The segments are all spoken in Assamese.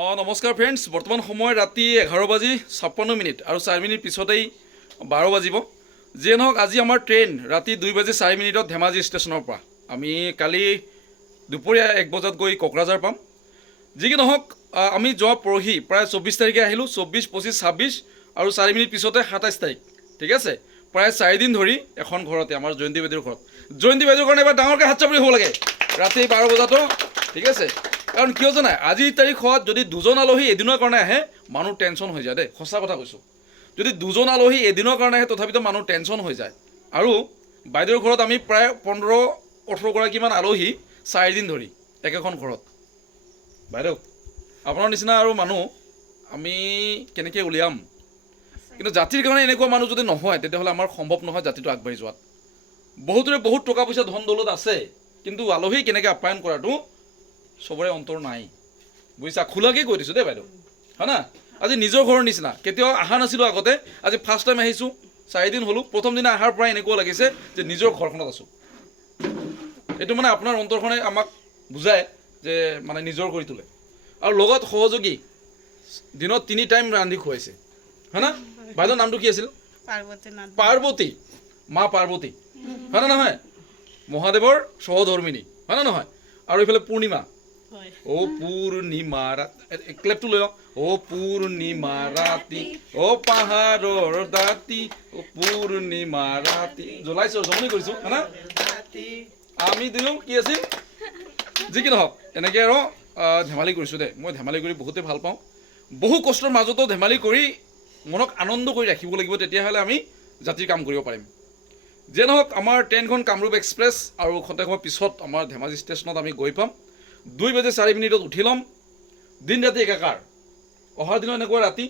নমস্কাৰ ফ্ৰেণ্ডছ, বৰ্তমান সময় ৰাতি 11:56 আৰু 4 মিনিট পিছতেই 12 বাজিব। যিয়ে নহওক আজি আমাৰ ট্ৰেইন ৰাতি 2:04 ধেমাজি ষ্টেচনৰ পৰা। আমি কালি দুপৰীয়া 1 বজাত গৈ কোকৰাঝাৰ পাম। যি কি নহওক আমি যোৱা পৰহি প্ৰায় 24 তাৰিখে আহিলোঁ, 24, 25, 26 আৰু 4 মিনিট পিছতে 27 তাৰিখ। ঠিক আছে, প্ৰায় 4 দিন ধৰি এখন ঘৰতে আমাৰ জয়ন্তী বাইদেউৰ ঘৰত। জয়ন্তী বাইদেউৰ কাৰণে এবাৰ ডাঙৰকৈ হাত চাপৰি হ'ব লাগে ৰাতি 12 বজাতো। ঠিক আছে, কাৰণ কিয় জানাই আজিৰ তাৰিখত যদি দুজন আলহী এদিনৰ কাৰণে আহে মানুহ টেনশ্যন হৈ যায় দেই, সঁচা কথা কৈছোঁ। যদি দুজন আলহী এদিনৰ কাৰণে আহে তথাপিতো মানুহ টেনশ্যন হৈ যায়। আৰু বাইদেউৰ ঘৰত আমি প্ৰায় 15-18 গৰাকীমান আলহী 4 দিন ধৰি একেখন ঘৰত। বাইদেউ আপোনাৰ নিচিনা আৰু মানুহ আমি কেনেকৈ উলিয়াম, কিন্তু জাতিৰ কাৰণে এনেকুৱা মানুহ যদি নহয় তেতিয়াহ'লে আমাৰ সম্ভৱ নহয় জাতিটো আগবাঢ়ি যোৱাত। বহুতৰে বহুত টকা পইচা ধন দৌলত আছে, কিন্তু আলহী কেনেকৈ আপ্যায়ন কৰাটো চবৰে অন্তৰ নাই, বুজিছা। খোলাকৈ কৈ দিছোঁ দেই বাইদেউ, হয় না। আজি নিজৰ ঘৰৰ নিচিনা কেতিয়াও অহা নাছিলোঁ আগতে, আজি ফাৰ্ষ্ট টাইম আহিছোঁ। 4 দিন হ'লোঁ, প্ৰথম দিনা অহাৰ পৰাই এনেকুৱা লাগিছে যে নিজৰ ঘৰখনত আছোঁ। এইটো মানে আপোনাৰ অন্তৰখনে আমাক বুজায় যে মানে নিজৰ কৰি তোলে। আৰু লগত সহযোগী দিনত 3 টাইম ৰান্ধি খুৱাইছে, হয় না। বাইদেউৰ নামটো কি আছিল? পাৰ্বতী, মা পাৰ্বতী, হয় না নহয়। মহাদেৱৰ সহধৰ্মিনী, হয় না নহয়। আৰু এইফালে পূৰ্ণিমা, অ' পূৰ্ণিমা ক্লেপটো লৈ লওঁ। অ' পূৰ্ণিমা ৰাতি, অ' পাহাৰৰ দাঁতি, অ' পূৰ্ণিমা ৰাতি। জ্বলাইছোঁ, জমনি কৰিছোঁ, হয় না। আমি দিওঁ কি আছিল, যি কি নহওক এনেকৈ আৰু ধেমালি কৰিছোঁ দেই। মই ধেমালি কৰি বহুতেই ভাল পাওঁ। বহু কষ্টৰ মাজতো ধেমালি কৰি মনক আনন্দ কৰি ৰাখিব লাগিব, তেতিয়াহ'লে আমি জাতিৰ কাম কৰিব পাৰিম। যিয়ে নহওক আমাৰ ট্ৰেইনখন কামৰূপ এক্সপ্ৰেছ আৰু খন্তেক সময় পিছত আমাৰ ধেমাজি ষ্টেচনত আমি গৈ পাম। 2:04 উঠি ল'ম। দিন ৰাতি একাকাৰ। অহাৰ দিনত এনেকুৱা ৰাতি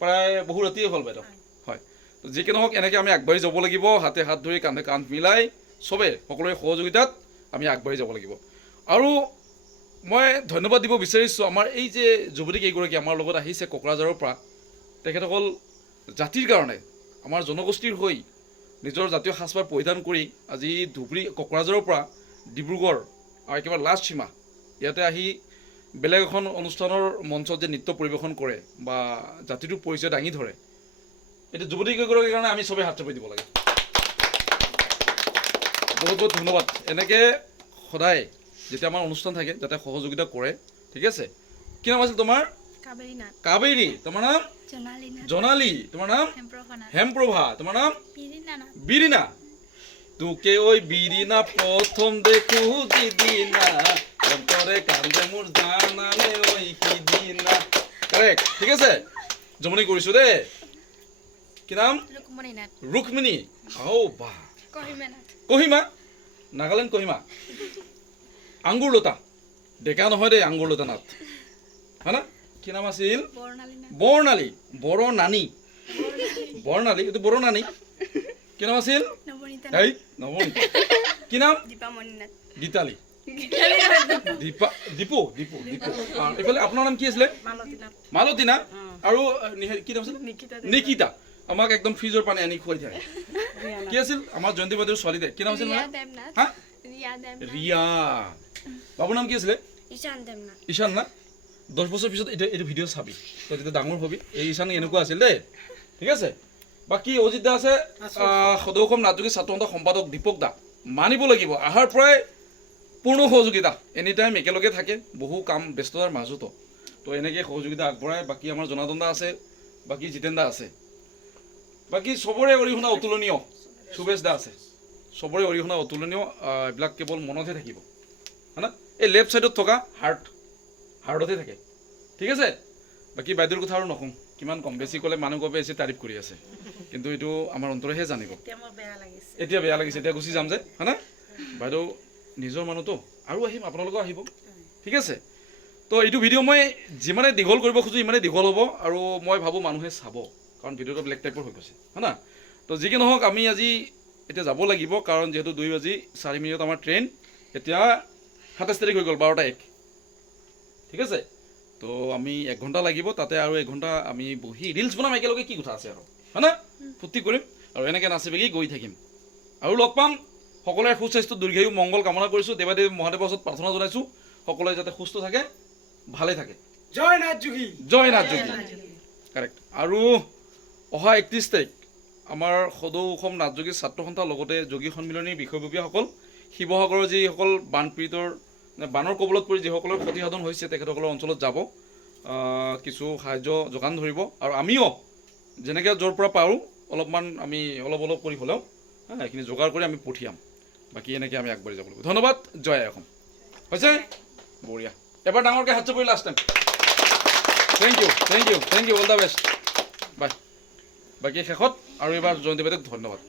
প্ৰায় বহু ৰাতিয়ে হ'ল বাইদেউ, হয়। যি কি নহওক এনেকৈ আমি আগবাঢ়ি যাব লাগিব, হাতে হাত ধৰি কান্ধে কান্ধ মিলাই চবেই সকলোৰে সহযোগিতাত আমি আগবাঢ়ি যাব লাগিব। আৰু মই ধন্যবাদ দিব বিচাৰিছোঁ আমাৰ এই যে যুৱতী কেইগৰাকী আমাৰ লগত আহিছে কোকৰাঝাৰৰ পৰা। তেখেতসকল জাতিৰ কাৰণে আমাৰ জনগোষ্ঠীৰ হৈ নিজৰ জাতীয় সাজপাৰ পৰিধান কৰি আজি ধুবুৰী কোকৰাঝাৰৰ পৰা ডিব্ৰুগড় আৰু একেবাৰে লাষ্ট সীমা ইয়াতে আহি বেলেগ এখন অনুষ্ঠানৰ মঞ্চত যে নৃত্য পৰিৱেশন কৰে বা জাতিটোৰ পৰিচয় দাঙি ধৰে, এইটো যুৱতী কেইগৰাকীৰ কাৰণে আমি চবেই হাত চাপৰি দিব লাগে। বহুত বহুত ধন্যবাদ। এনেকৈ সদায় যেতিয়া আমাৰ অনুষ্ঠান থাকে যাতে সহযোগিতা কৰে, ঠিক আছে। কি নাম আছিল তোমাৰ? কাবেৰী। তোমাৰ নাম? জোনালী। তোমাৰ নাম? হেমপ্ৰভা। তোমাৰ নাম? বিৰিনা। তোকে ওই বিৰিনা প্ৰথম দেখু দিদিনা, অন্তৰে কান্দে মোৰ জানালে ওই সিদিনা। কাৰেক্ট, ঠিক আছে। জমনি কৰিছোঁ দেই। কি নাম? ৰুক্মিণী। ও বাহ, কহিমা, নাগালেণ্ড কহিমা। আঙ্গুৰলতা, ডেকা নহয় দেই, আঙ্গুৰলতা নাথ, হয় না। কি নাম আছিল? বৰ্ণালী। বৰনানী, বৰ্ণালী, এইটো বৰনানী। কি নাম আছিল? এই নৱনীতা। কি নাম? গীতালী। দীপা, দীপু, দীপু, দীপু। এইফালে আপোনাৰ নাম কি আছিলে? মালতীনা। আৰু কি নাম আছিল? নিকিতা। আমাক একদম ফ্ৰিজৰ পানী আনি খুৱাই থাকে। কি আছিল আমাৰ জয়ন্তী বাইদেউৰ ছোৱালী দে? কি নাম আছিল? হা, ৰিয়া। বাবুৰ নাম কি আছিলে? ঈশান না। 10 বছৰ পিছত এইটো ভিডিঅ' চাবি, তই যেতিয়া ডাঙৰ হবি এই ঈশান এনেকুৱা আছিল দেই, ঠিক আছে। বাকী অজিত দা আছে, সদৌ অসম ৰাজযোগী ছাত্ৰ সন্থাৰ সম্পাদক দীপক দা, মানিব লাগিব আহাৰ পৰাই পূৰ্ণ সহযোগিতা, এনি টাইম একেলগে থাকে বহু কাম ব্যস্ততাৰ মাজতো। তো এনেকৈ সহযোগিতা আগবঢ়ায়। বাকী আমাৰ জনাৰ্দন দা আছে, বাকী জিতেন দা আছে, বাকী চবৰে অৰিহণা অতুলনীয়। সুবেশ দা আছে, চবৰে অৰিহণা অতুলনীয়। এইবিলাক কেৱল মনতহে থাকিব, হয় না। এই লেফ্ট ছাইডত থকা হাৰ্টতে থাকে, ঠিক আছে। বাকী বাইদেউৰ কথা আৰু নকওঁ, কিমান কম, বেছি ক'লে মানুহ গৈ বেছি তাৰিফ কৰি আছে, কিন্তু এইটো আমাৰ অন্তৰেহে জানিব। এতিয়া বেয়া লাগিছে, এতিয়া গুচি যাম যে, হয় না। বাইদেউ নিজৰ মানুহতো, আৰু আহিম, আপোনালোকেও আহিব, ঠিক আছে। তো এইটো ভিডিঅ' মই যিমানে দীঘল কৰিব খোজোঁ ইমানেই দীঘল হ'ব, আৰু মই ভাবোঁ মানুহে চাব, কাৰণ ভিডিঅ'টো বেলেগ টাইপৰ হৈ গৈছে, হয় না। তো যি কি নহওক আমি আজি এতিয়া যাব লাগিব, কাৰণ যিহেতু 2:04 আমাৰ ট্ৰেইন। এতিয়া 27 তাৰিখ হৈ গ'ল, 12:01, ঠিক আছে। তো আমি 1 ঘণ্টা লাগিব, তাতে আৰু 1 ঘণ্টা আমি বহি ৰিলচ বনাম একেলগে, কি কথা আছে আৰু, হয় না। ফূৰ্তি কৰিম আৰু এনেকৈ নাচি বাগি গৈ থাকিম, আৰু লগ পাম। সকলোৰে সুস্বাস্থ্য দীৰ্ঘায়ু মংগল কামনা কৰিছোঁ। দেৱাদেৱী মহাদেৱৰ ওচৰত প্ৰাৰ্থনা জনাইছোঁ সকলোৱে যাতে সুস্থ থাকে, ভালে থাকে। জয় নাথ যোগী কাৰেক্ট আৰু অহা 31 তাৰিখ আমাৰ সদৌ অসম নাথযোগী ছাত্ৰ সন্থাৰ লগতে যোগী সন্মিলনীৰ বিষয়ববীয়াসকল শিৱসাগৰৰ যিসকল বানপীড়িতৰ বানৰ কবলত পৰি যিসকলৰ ক্ষতিসাধন হৈছে তেখেতসকলৰ অঞ্চলত যাব কিছু সাহায্য যোগান ধৰিব আৰু আমিও যেনেকৈ য'ৰ পৰা পাৰোঁ অলপমান আমি অলপ কৰি হ'লেও এইখিনি যোগাৰ কৰি আমি পঠিয়াম বাকী এনেকৈ আমি আগবাঢ়ি যাব লাগিব ধন্যবাদ জয় অসম হৈছে বঢ়িয়া এবাৰ ডাঙৰকৈ হাত চাপৰি last time thank you all the best bye বাকী শেষত আৰু এবাৰ জয়ন্তী বাইদেউক ধন্যবাদ